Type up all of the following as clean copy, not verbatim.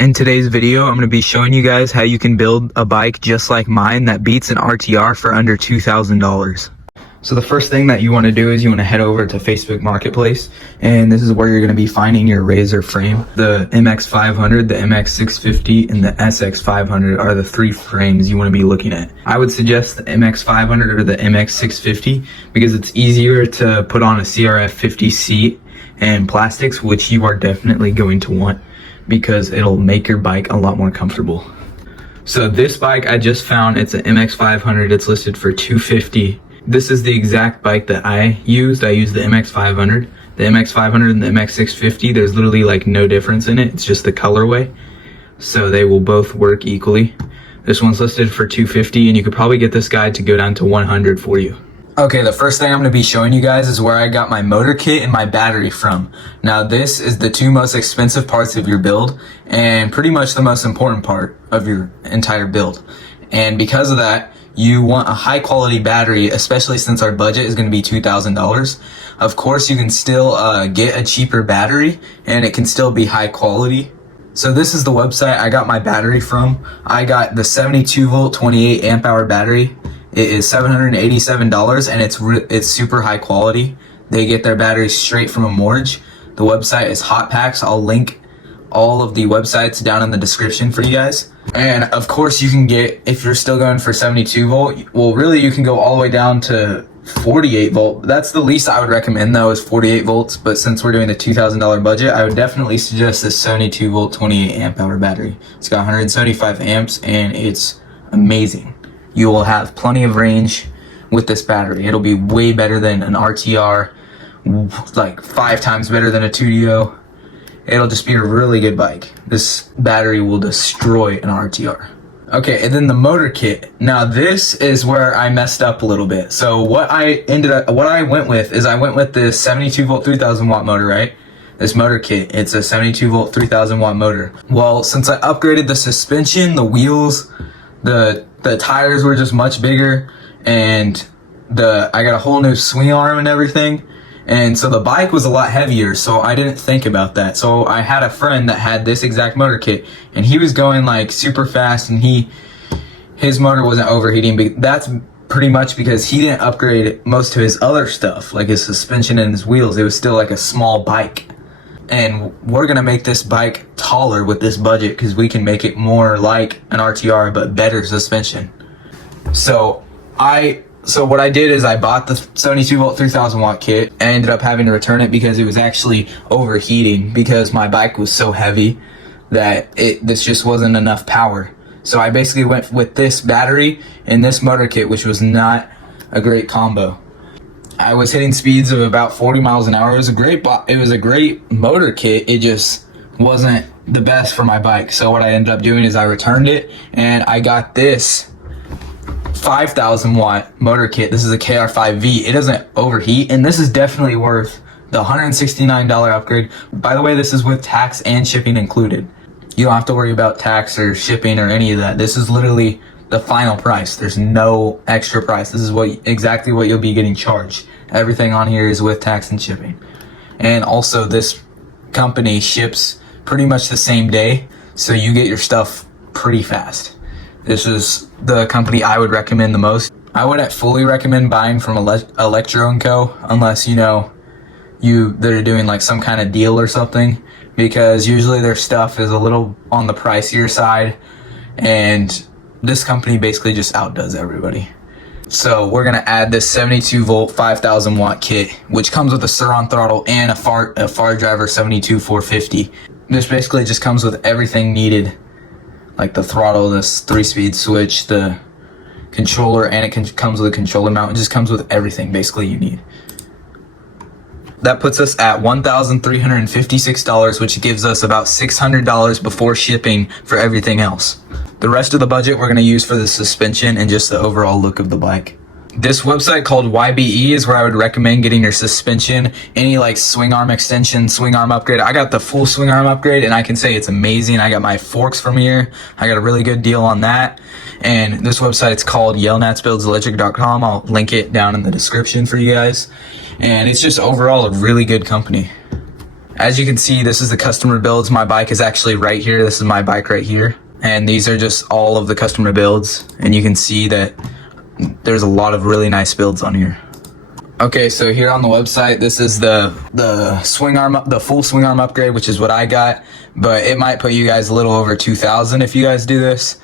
In today's video, I'm going to be showing you guys how you can build a bike just like mine that beats an RTR for under $2,000. So the first thing that you want to do is you want to head over to Facebook Marketplace, and this is where you're going to be finding your Razor frame. The MX500, the MX650, and the SX500 are the three frames you want to be looking at. I would suggest the MX500 or the MX650 because it's easier to put on a CRF50 seat and plastics, which you are definitely going to want, because it'll make your bike a lot more comfortable. So this bike I just found, it's an MX500, it's listed for $250. This is the exact bike that I used. I used the MX500. The MX500 and the MX650, there's literally like no difference in it. It's just the colorway. So they will both work equally. This one's listed for $250, and you could probably get this guy to go down to $100 for you. Okay, the first thing I'm going to be showing you guys is where I got my motor kit and my battery from. Now this is the two most expensive parts of your build and pretty much the most important part of your entire build. And because of that, you want a high quality battery, especially since our budget is going to be $2,000. Of course, you can still get a cheaper battery and it can still be high quality. So this is the website I got my battery from. I got the 72 volt 28 amp hour battery. It is $787 and it's super high quality. They get their batteries straight from a mortgage. The website is Hot Packs. I'll link all of the websites down in the description for you guys. And of course you can get, if you're still going for 72 volt, well really you can go all the way down to 48 volt. That's the least I would recommend though, is 48 volts. But since we're doing the $2,000 budget, I would definitely suggest this 72 volt 28 amp hour battery. It's got 175 amps and it's amazing. You will have plenty of range with this battery. It'll be way better than an RTR, like 5 times better than a 2DO. It'll just be a really good bike. This battery will destroy an RTR. Okay, and then the motor kit. Now this is where I messed up a little bit. So what I went with is I went with this 72 volt 3000 watt motor, right? This motor kit, it's a 72 volt 3000 watt motor. Well, since I upgraded the suspension, the wheels, the tires were just much bigger, and I got a whole new swing arm and everything. And so the bike was a lot heavier, so I didn't think about that. So I had a friend that had this exact motor kit, and he was going like super fast, and his motor wasn't overheating. But that's pretty much because he didn't upgrade most of his other stuff, like his suspension and his wheels. It was still like a small bike. And we're gonna make this bike taller with this budget because we can make it more like an RTR but better suspension. So what I did is I bought the 72 volt 3000 watt kit. I ended up having to return it because it was actually overheating because my bike was so heavy that this just wasn't enough power. So I basically went with this battery and this motor kit, which was not a great combo. I was hitting speeds of about 40 miles an hour. It was a great motor kit. It just wasn't the best for my bike. So what I ended up doing is I returned it and I got this 5000 watt motor kit. This is a KR5V. It doesn't overheat, and this is definitely worth the $169 upgrade. By the way, this is with tax and shipping included. You don't have to worry about tax or shipping or any of that. This is literally the final price. There's no extra price. This is exactly what you'll be getting charged. Everything on here is with tax and shipping. And also this company ships pretty much the same day, so you get your stuff pretty fast. This is the company I would recommend the most. I wouldn't fully recommend buying from Electro & Co. unless they're doing like some kind of deal or something, because usually their stuff is a little on the pricier side, and this company basically just outdoes everybody. So we're gonna add this 72 volt 5000 watt kit, which comes with a Sur-On throttle and a far driver 72 450. This basically just comes with everything needed, like the throttle, this 3-speed switch, the controller, and it comes with a controller mount. It just comes with everything basically you need. That puts us at $1,356, which gives us about $600 before shipping for everything else. The rest of the budget we're going to use for the suspension and just the overall look of the bike. This website called YBE is where I would recommend getting your suspension, any like swing arm extension, swing arm upgrade. I got the full swing arm upgrade and I can say it's amazing. I got my forks from here. I got a really good deal on that. And this website, it's called yelnatsbuildselectric.com. I'll link it down in the description for you guys. And it's just overall a really good company. As you can see, this is the customer builds. My bike is actually right here. This is my bike right here. And these are just all of the customer builds. And you can see that there's a lot of really nice builds on here. Okay, so here on the website, this is the swing arm, the full swing arm upgrade, which is what I got, but it might put you guys a little over 2,000 if you guys do this.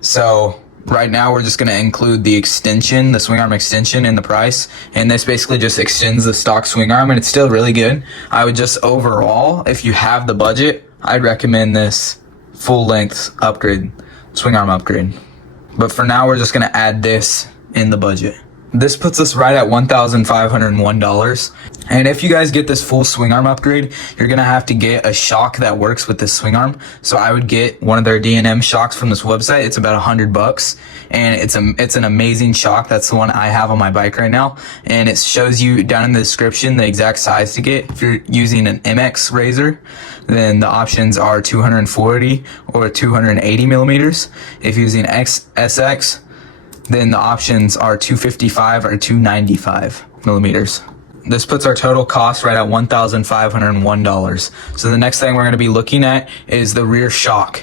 So right now we're just going to include the extension, the swing arm extension in the price, and this basically just extends the stock swing arm, and it's still really good. I would just overall, if you have the budget, I'd recommend this full length upgrade, swing arm upgrade. But for now, we're just going to add this in the budget. This puts us right at $1,501. And if you guys get this full swing arm upgrade, you're going to have to get a shock that works with this swing arm. So I would get one of their D&M shocks from this website. It's about $100 and it's an amazing shock. That's the one I have on my bike right now. And it shows you down in the description the exact size to get. If you're using an MX razor, then the options are 240 or 280 millimeters. If you're using SX, then the options are 255 or 295 millimeters. This puts our total cost right at $1,501. So the next thing we're going to be looking at is the rear shock.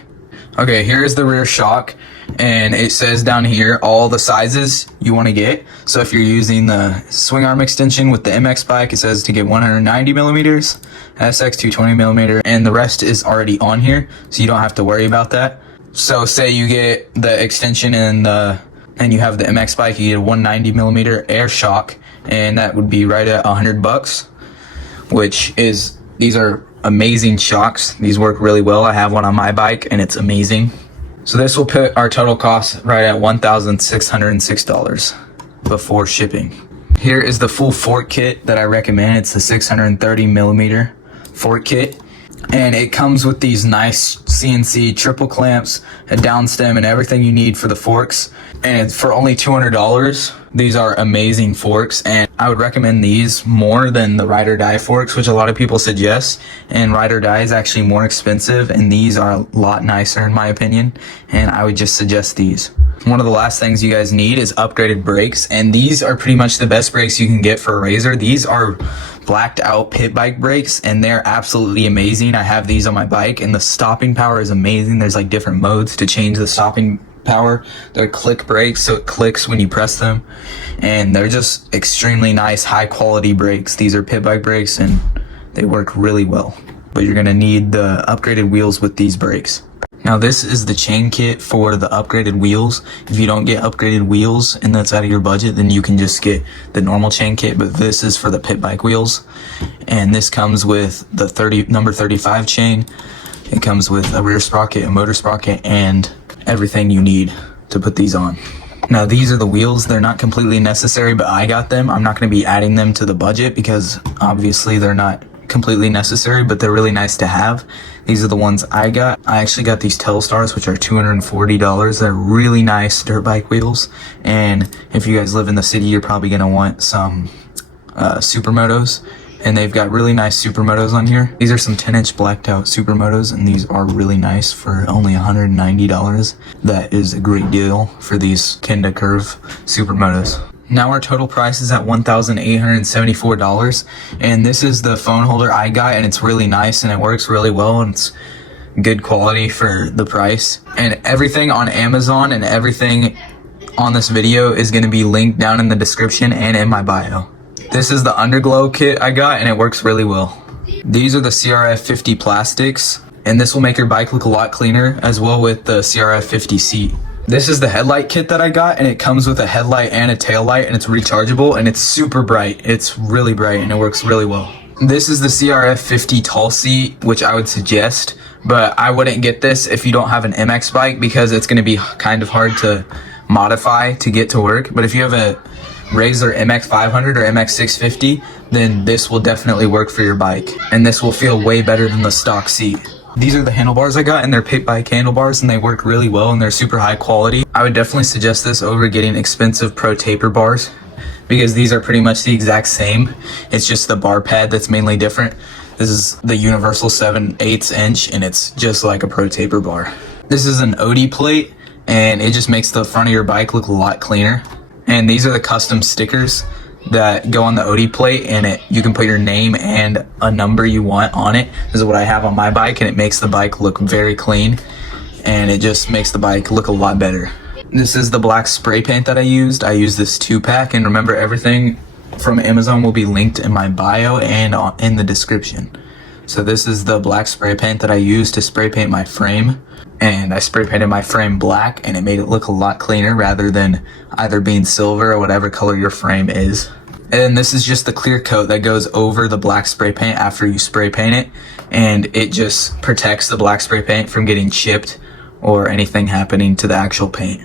Okay, here is the rear shock, and it says down here all the sizes you want to get. So if you're using the swing arm extension with the MX bike, it says to get 190 millimeters, SX 220 millimeter, and the rest is already on here, so you don't have to worry about that. So say you get the extension and you have the MX bike, you get a 190 millimeter air shock, and that would be right at $100, which is, these are amazing shocks. These work really well. I have one on my bike and it's amazing. So this will put our total cost right at $1,606 before shipping. Here is the full fork kit that I recommend. It's the 630 millimeter fork kit. And it comes with these nice CNC triple clamps, a down stem, and everything you need for the forks. And for only $200, these are amazing forks. And I would recommend these more than the Ride or Die forks, which a lot of people suggest. And Ride or Die is actually more expensive, and these are a lot nicer in my opinion. And I would just suggest these. One of the last things you guys need is upgraded brakes. And these are pretty much the best brakes you can get for a razor. These are blacked out pit bike brakes, and they're absolutely amazing. I have these on my bike, and the stopping power is amazing. There's like different modes to change the stopping power. They're click brakes, so it clicks when you press them, and they're just extremely nice, high quality brakes. These are pit bike brakes, and they work really well. But you're gonna need the upgraded wheels with these brakes. Now this is the chain kit for the upgraded wheels. If you don't get upgraded wheels and that's out of your budget, then you can just get the normal chain kit, but this is for the pit bike wheels. And this comes with the number 35 chain. It comes with a rear sprocket, a motor sprocket, and everything you need to put these on. Now these are the wheels. They're not completely necessary, but I got them. I'm not going to be adding them to the budget because obviously they're not completely necessary, but they're really nice to have. These are the ones I got. I actually got these Telstars, which are $240. They're really nice dirt bike wheels. And if you guys live in the city, you're probably going to want some Supermotos. And they've got really nice Supermotos on here. These are some 10-inch blacked out Supermotos, and these are really nice for only $190. That is a great deal for these Kenda Curve Supermotos. Now our total price is at $1,874, and this is the phone holder I got, and it's really nice and it works really well, and it's good quality for the price. And everything on Amazon and everything on this video is going to be linked down in the description and in my bio. This is the underglow kit I got, and it works really well. These are the CRF 50 plastics, and this will make your bike look a lot cleaner, as well with the CRF 50 seat. This is the headlight kit that I got, and it comes with a headlight and a tail light, and it's rechargeable, and it's super bright. It's really bright, and it works really well. This is the CRF 50 tall seat, which I would suggest, but I wouldn't get this if you don't have an MX bike because it's going to be kind of hard to modify to get to work. But if you have a Razor MX 500 or MX 650, then this will definitely work for your bike, and this will feel way better than the stock seat. These are the handlebars I got, and they're pit bike handlebars, and they work really well, and they're super high quality. I would definitely suggest this over getting expensive Pro Taper bars because these are pretty much the exact same. It's just the bar pad that's mainly different. This is the universal 7/8 inch, and it's just like a Pro Taper bar. This is an OD plate, and it just makes the front of your bike look a lot cleaner. And these are the custom stickers that go on the OD plate, and you can put your name and a number you want on it. This is what I have on my bike, and it makes the bike look very clean, and it just makes the bike look a lot better. This is the black spray paint that I used. I used this 2-pack, and remember, everything from Amazon will be linked in my bio and in the description. So this is the black spray paint that I used to spray paint my frame, and I spray painted my frame black, and it made it look a lot cleaner rather than either being silver or whatever color your frame is. And this is just the clear coat that goes over the black spray paint after you spray paint it, and it just protects the black spray paint from getting chipped or anything happening to the actual paint.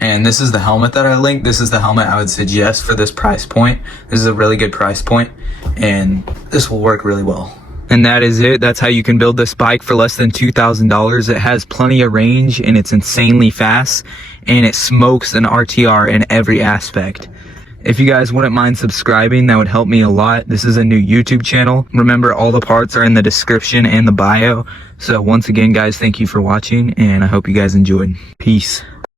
And this is the helmet that I linked. This is the helmet I would suggest for this price point. This is a really good price point, and this will work really well. And that is it. That's how you can build this bike for less than $2,000. It has plenty of range, and it's insanely fast, and it smokes an RTR in every aspect. If you guys wouldn't mind subscribing, that would help me a lot. This is a new YouTube channel. Remember, all the parts are in the description and the bio. So once again, guys, thank you for watching, and I hope you guys enjoyed. Peace.